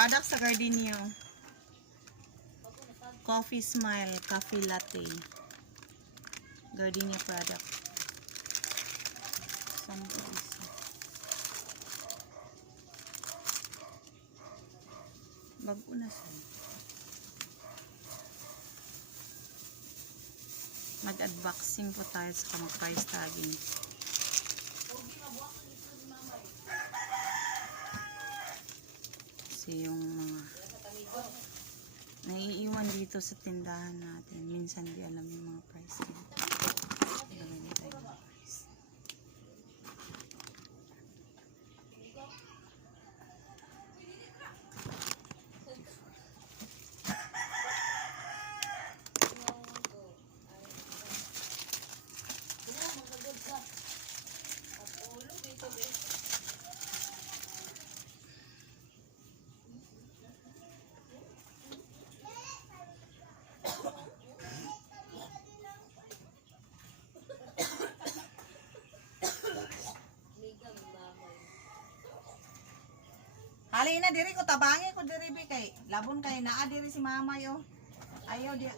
Product sa Gardenia. Coffee Smile, Coffee Latte. Gardenia product. Sampo isa. Bago na siya. Mag-unboxing po tayo sa mag-price tagging. Kasi yung mga naiiwan dito sa tindahan natin. Minsan di alam yung mga price dito. Hali na diri ko tabangi ko diri bi kay labon kay naa diri si mama yo. Ayaw dia.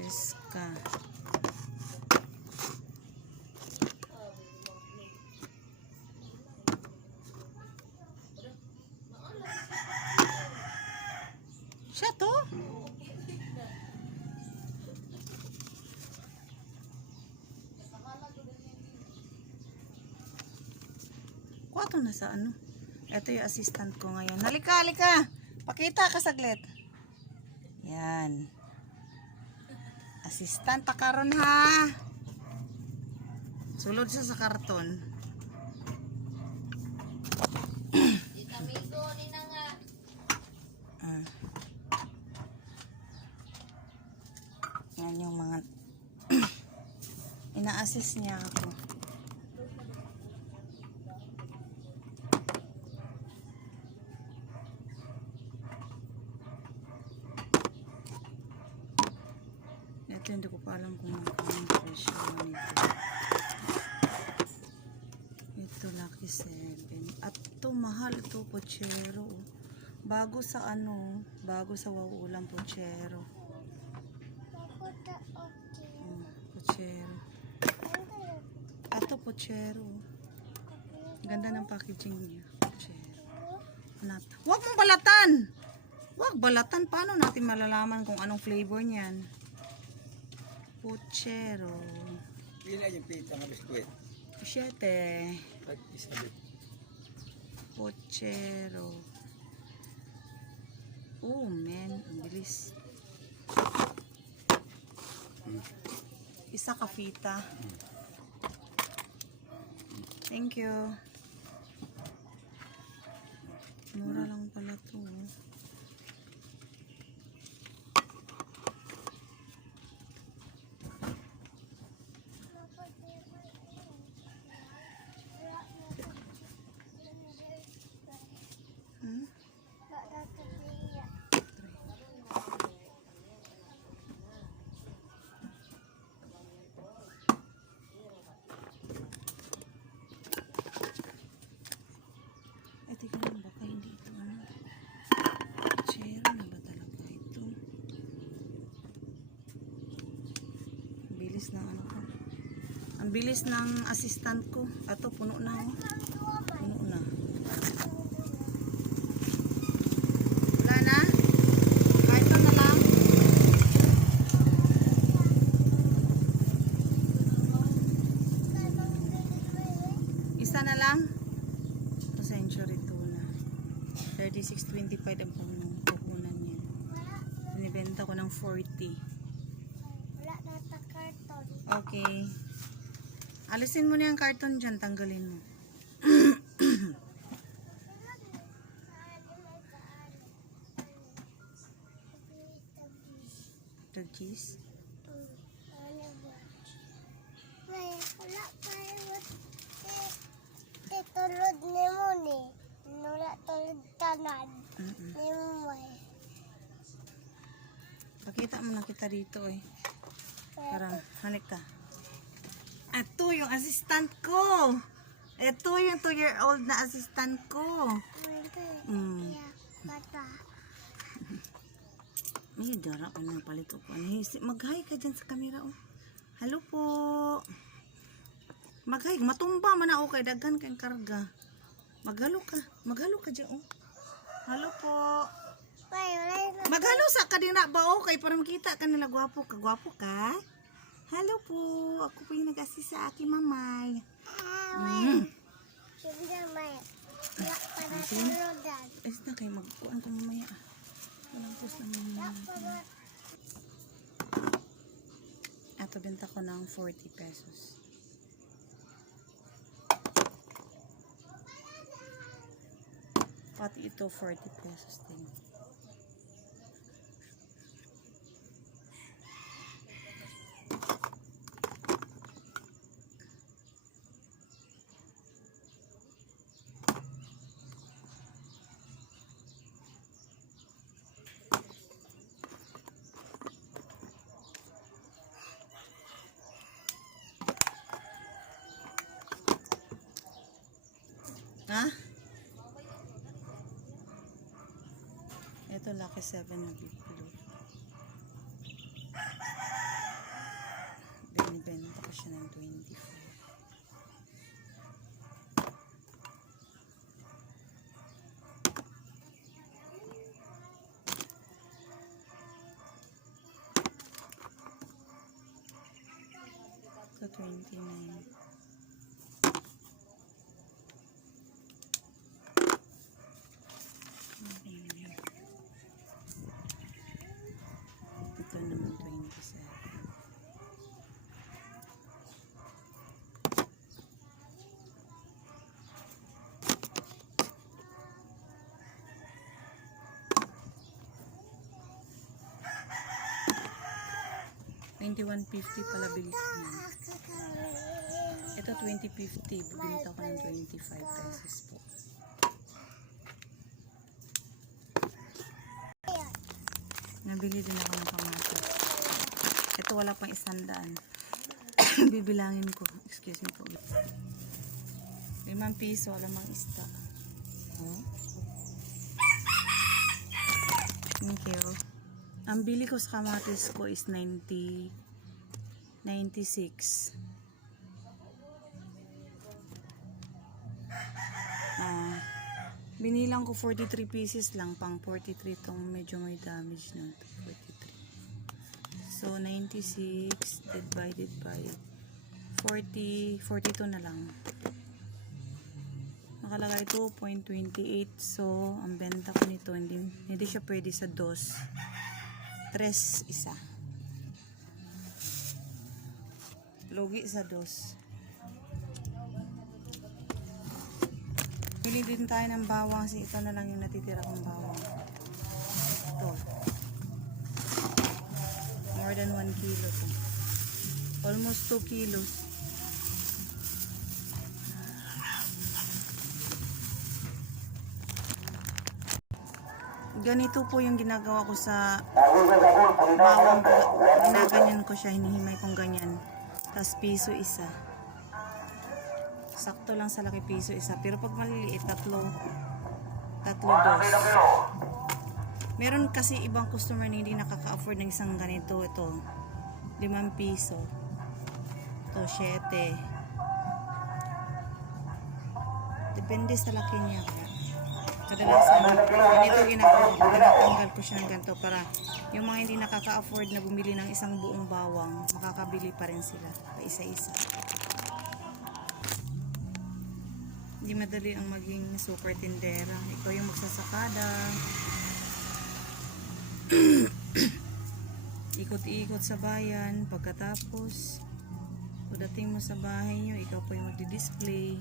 Peska. Siya to? Kuha to na sa ano? Ito yung assistant ko ngayon. Halika, halika! Pakita ka saglit. Yan. Assistant ta karon ha. Sulod siya sa karton. Yan yung mga ina-assist niya ako. Ito hindi ko pa alam kung ang presyo nito. Ito Lucky 7. At ito mahal ito Pochero. Bago sa ano, bago sa Wauulan Pochero. Pochero. Ito Pochero. Ganda ng packaging niya. Pochero. Huwag mong balatan! Huwag balatan. Paano natin malalaman kung anong flavor niyan? Pochero. Pila yung pita ng biskwit? 7. Pochero. Oh man, ang bilis. Isa kafita. Thank you. Mura lang pala to. Teka lang, baka hindi ito ano. Pochero na ba talaga ito? Ang bilis ng ano ko. Ang bilis ng assistant ko. Ito, puno na oh. Puno na. Wala na? Kahit na lang. Isa na lang. Century tuna. 36.25 ang puhunan niya. Binibenta ko ng 40. Wala na ta karton. Okay. Alisin mo na yung karton dyan. Tanggalin mo. The cheese. Wala pa yung tulod ni mo ni. Wala Wala tulad tanan. Mm-mm. Limay. Pakita mo na kita dito eh. Parang, hanik ka. Ito yung assistant ko. Ito yung 2-year-old na assistant ko. Mm. Bata. May dara pa na palit ko. Mag-hi ka dyan sa camera oh. Hello po. Mag-hi. Matumba man ako kay daghan kang karga. Maghalo ka. Maghalo ka dyan oh. Hello po. Maghalo sa ka din na ba oh. Kay para makita ka nila gwapo ka. Gwapo ka? Hello po. Ako po yung nag-assist sa aking mamay. Hindi may. Wala para tuludan. Ayos na kayo. Magpuan ko mamaya ah. Walang post na mamaya. Ito benta ko ng 40 pesos. Pati ito 40 pesos din. Ha? Ito Lucky 7 na big blue. Binibenta ko siya ng 25. Ito 29. Ito naman 27. $21.50 pala bili ko yan. Ito 20.50. Bibinta ko ng 25 pesos po. Nabili din ako ng kamatis. Ito wala pang 100. Bibilangin ko. Excuse me po. 5 piso, alamang isda. Oh. Thank you. Ang bili ko sa kamatis ko is 96. Binilang ko 43 pieces lang, pang 43 tong medyo may damage na ito, 43. So 96 divided by 42 na lang. Nakalagay 2.28. So ang benta ko nito hindi siya pwede sa 2. 3 isa. Logi sa 2. Bili din tayo ng bawang kasi ito na lang yung natitira kong bawang. Ito. More than 1 kilo to. Almost 2 kilos. Ganito po yung ginagawa ko sa bawang. Ginaganyan ko siya, hinihimay kong ganyan. Tapos piso isa. Sakto lang sa laki piso isa. Pero pag maliliit, tatlo dos. Meron kasi ibang customer na hindi nakaka-afford ng isang ganito. Ito, 5 piso. Ito, 7. Depende sa laki niya. Kadalasan, ganito ginagawa ko. Tinatanggal ko siya ng ganito para yung mga hindi nakaka-afford na bumili ng isang buong bawang, makakabili pa rin sila. Pa isa-isa. Hindi madali ang maging super tindera. Ikaw yung magsasakada. Ikot-ikot sa bayan. Pagkatapos, pagdating mo sa bahay nyo, ikaw po yung magdi-display.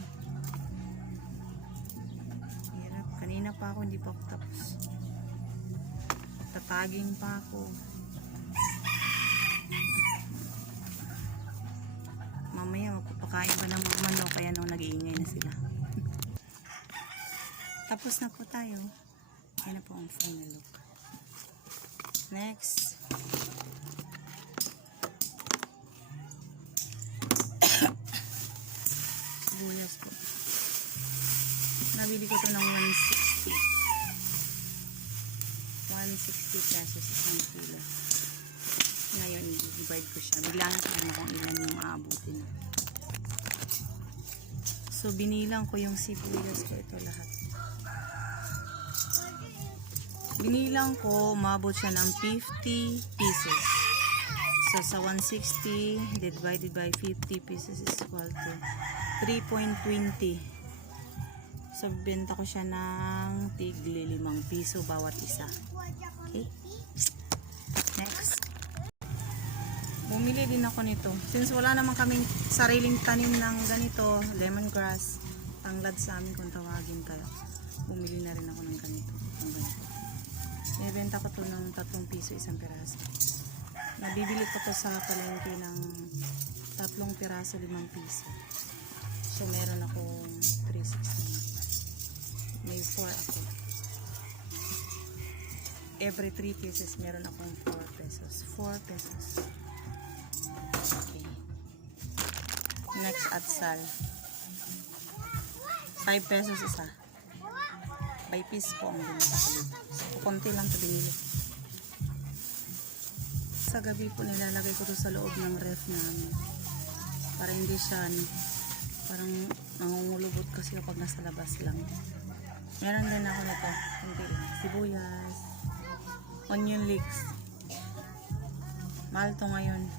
Hirap. Kanina pa ako, hindi pa ako tapos. Tataging pa ako. Mamaya magpapakain ba ng mga manok, kaya nung nag-iingay na sila. Tapos na po tayo. Ayan na po ang final look. Next. Sibuyas po. Nabili ko to ng 160. 160 pesos isang kilo. Ngayon, i-divide ko siya. Bilangin ko na kung ilan yung aabutin. So, binilang ko yung sibuyas ko. Ito lahat. Binilang ko, umabot siya ng 50 pieces. So, sa 160 divided by 50 pieces is equal to 3.20. So, benta ko siya ng tigli 5 piso bawat isa. Okay? Next. Bumili din ako nito. Since wala naman kaming sariling tanim ng ganito, lemongrass, tanglad sa amin kung tawagin kayo. Bumili na rin ako ng ganito. Ng ganito. Ibenta ko to ng 3 piso isang piraso. Nabibili ko to sa palengke ng 3 piraso 5 piso. So meron akong 360. May 4 ako. Every 3 pieces meron akong 4 pesos. 4 pesos. Okay. Next atsal. 5 pesos isa. By piece po ang binili ko dito. So, konti lang ito binili. Sa gabi po nilalagay ko ito sa loob ng ref namin. Para hindi siya parang nangungulubot kasi kapag nasa labas lang. Meron din ako nito. Konti lang. Sibuyas. Onion leeks. Mahal to ngayon.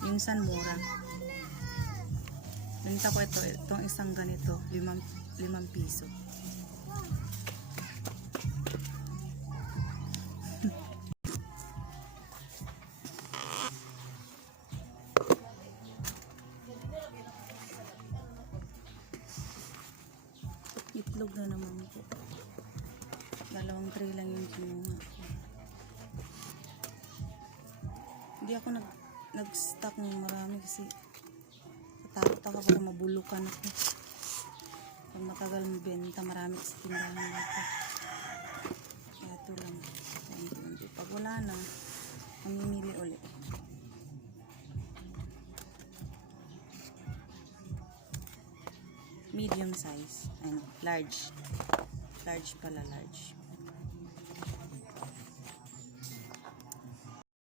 Minsan mura. Benta ko ito. Itong isang ganito. 5 piso. Itlog na naman po. 2 tray lang yung kinuha ko. Hindi ako nag-stock ng marami kasi natakot ako baka mabulukan ako. Pag matagal mabenta, marami sa tindahan ako. Kaya ito lang. Pag wala na, mamimili ulit. Medium size. Ano, large. Large pala, large.